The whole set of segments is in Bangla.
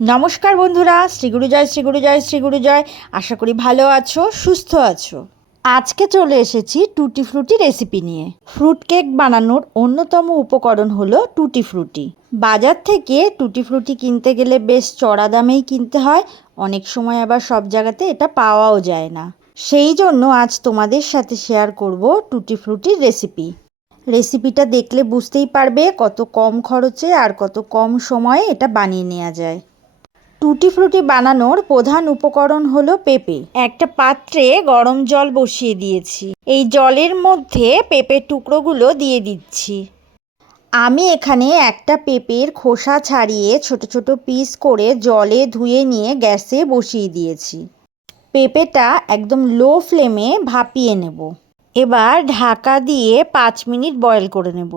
নমস্কার বন্ধুরা শ্রীগুরু জয় শ্রীগুরু জয় শ্রীগুরু জয়। আশা করি ভালো আছো, সুস্থ আছো। আজকে চলে এসেছি টুটি ফ্রুটি রেসিপি নিয়ে। ফ্রুট কেক বানানোর অন্যতম উপকরণ হলো টুটি ফ্রুটি। বাজার থেকে টুটি ফ্রুটি কিনতে গেলে বেশ চড়া দামেই কিনতে হয়, অনেক সময় আবার সব জায়গাতে এটা পাওয়াও যায় না। সেই জন্য আজ তোমাদের সাথে শেয়ার করব টুটি ফ্রুটির রেসিপি। রেসিপিটা দেখলে বুঝতেই পারবে কত কম খরচে আর কত কম সময়ে এটা বানিয়ে নেওয়া যায়। টুটি ফ্রুটি বানানোর প্রধান উপকরণ হলো পেঁপে। একটা পাত্রে গরম জল বসিয়ে দিয়েছি। এই জলের মধ্যে পেঁপের টুকরোগুলো দিয়ে দিচ্ছি। আমি এখানে একটা পেঁপের খোসা ছাড়িয়ে ছোট ছোট পিস করে জলে ধুয়ে নিয়ে গ্যাসে বসিয়ে দিয়েছি। পেঁপেটা একদম লো ফ্লেমে ভাপিয়ে নেব। এবার ঢাকা দিয়ে পাঁচ মিনিট বয়েল করে নেব।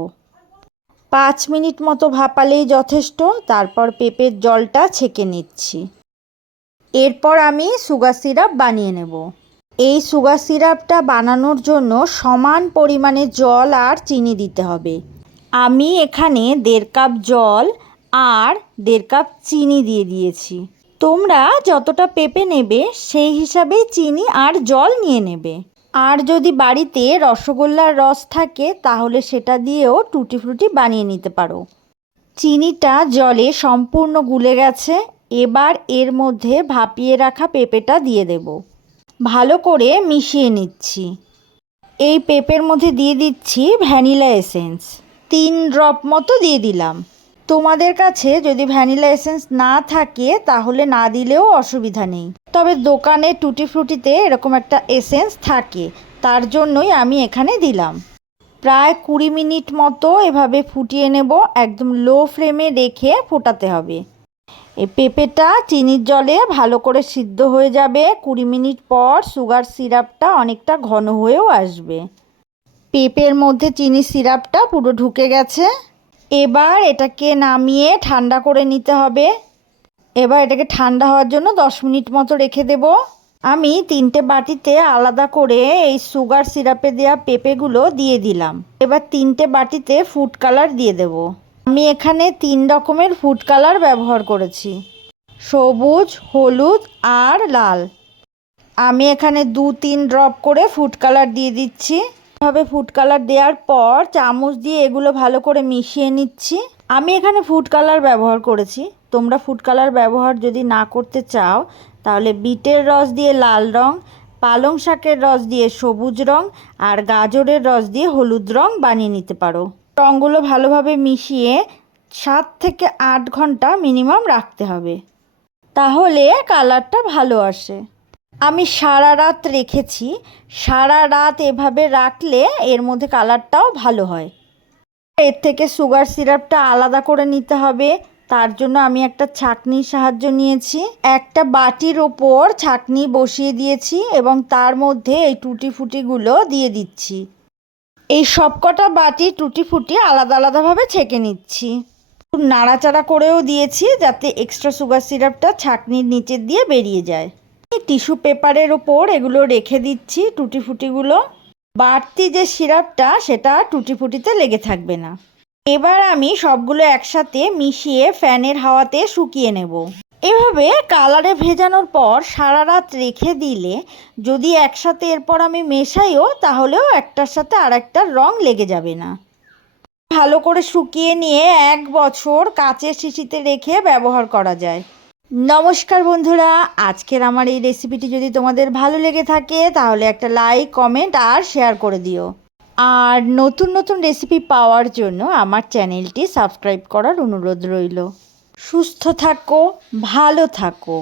পাঁচ মিনিট মতো ভাপালেই যথেষ্ট, তারপর পেঁপের জলটা ছেঁকে নিচ্ছি। এরপর আমি সুগার সিরাপ বানিয়ে নেব। এই সুগার সিরাপটা বানানোর জন্য সমান পরিমাণে জল আর চিনি দিতে হবে। আমি এখানে দেড় কাপ জল আর দেড় কাপ চিনি দিয়ে দিয়েছি। তোমরা যতটা পেঁপে নেবে, সেই হিসাবেই চিনি আর জল নিয়ে নেবে। আর যদি বাড়িতে রসগোল্লার রস থাকে, তাহলে সেটা দিয়েও টুটি ফ্রুটি বানিয়ে নিতে পারো। চিনিটা জলে সম্পূর্ণ গুলে গেছে, এবার এর মধ্যে ভাপিয়ে রাখা পেঁপেটা দিয়ে দেব। ভালো করে মিশিয়ে নিচ্ছি। এই পেঁপের মধ্যে দিয়ে দিচ্ছি ভ্যানিলা এসেন্স। তিন ড্রপ মতো দিয়ে দিলাম। তোমাদের কাছে যদি ভ্যানিলা এসেন্স না থাকে, তাহলে না দিলেও অসুবিধা নেই। তবে দোকানে টুটি ফ্রুটিতে এরকম একটা এসেন্স থাকে, তার জন্যই আমি এখানে দিলাম। প্রায় কুড়ি মিনিট মতো এভাবে ফুটিয়ে নেব, একদম লো ফ্লেমে রেখে ফোটাতে হবে। এই পেঁপেটা চিনির জলে ভালো করে সিদ্ধ হয়ে যাবে। কুড়ি মিনিট পর সুগার সিরাপটা অনেকটা ঘন হয়েও আসবে। পেঁপের মধ্যে চিনি সিরাপটা পুরো ঢুকে গেছে। এবার এটাকে নামিয়ে ঠান্ডা করে নিতে হবে। এবার এটাকে ঠান্ডা হওয়ার জন্য দশ মিনিট মতো রেখে দেব। আমি তিনটে বাটিতে আলাদা করে এই সুগার সিরাপে দেওয়া পেঁপেগুলো দিয়ে দিলাম। এবার তিনটে বাটিতে ফুড কালার দিয়ে দেব। আমি এখানে তিন রকমের ফুড কালার ব্যবহার করেছি। সবুজ, হলুদ আর লাল। আমি এখানে দু তিন ড্রপ করে ফুড কালার দিয়ে দিচ্ছি। এভাবে ফুড কালার দেওয়ার পর চামচ দিয়ে এগুলো ভালো করে মিশিয়ে নিচ্ছি। আমি এখানে ফুড কালার ব্যবহার করেছি। তোমরা ফুড কালার ব্যবহার যদি না করতে চাও, তাহলে বিটের রস দিয়ে লাল রং, পালং শাকের রস দিয়ে সবুজ রং, আর গাজরের রস দিয়ে হলুদ রং বানিয়ে নিতে পারো। রঙগুলো ভালোভাবে মিশিয়ে সাত থেকে আট ঘণ্টা মিনিমাম রাখতে হবে। তাহলে কালারটা ভালো আসে। আমি সারা রাত রেখেছি। সারা রাত এভাবে রাখলে এর মধ্যে কালারটাও ভালো হয়। এর থেকে সুগার সিরাপটা আলাদা করে নিতে হবে। তার জন্য আমি একটা ছাকনির সাহায্য নিয়েছি। একটা বাটির ওপর ছাকনি বসিয়ে দিয়েছি এবং তার মধ্যে এই টুটি ফুটিগুলো দিয়ে দিচ্ছি। এই সবকটা বাটি টুটি ফুটি আলাদা আলাদাভাবে ছেঁকে নিচ্ছি। নাড়াচাড়া করেও দিয়েছি যাতে এক্সট্রা সুগার সিরাপটা ছাকনির নিচের দিয়ে বেরিয়ে যায়। টিস্যু পেপারের ওপর এগুলো রেখে দিচ্ছি টুটি ফুটিগুলো বাড়তি যে সিরাপটা, সেটা টুটি ফুটিতে লেগে থাকবে না। এবার আমি সবগুলো একসাথে মিশিয়ে ফ্যানের হাওয়াতে শুকিয়ে নেব। এভাবে কালারে ভেজানোর পর সারা রাত রেখে দিলে যদি একসাথে এরপর আমি মেশাইও, তাহলেও একটার সাথে আর একটার রং লেগে যাবে না। ভালো করে শুকিয়ে নিয়ে এক বছর কাচের শিশিতে রেখে ব্যবহার করা যায়। নমস্কার বন্ধুরা, আজকের আমার এই রেসিপিটি যদি তোমাদের ভালো লেগে থাকে, তাহলে একটা লাইক কমেন্ট আর শেয়ার করে দিও। আর নতুন নতুন রেসিপি পাওয়ার জন্য আমার চ্যানেলটি সাবস্ক্রাইব করার অনুরোধ রইল। সুস্থ থাকো, ভালো থাকো।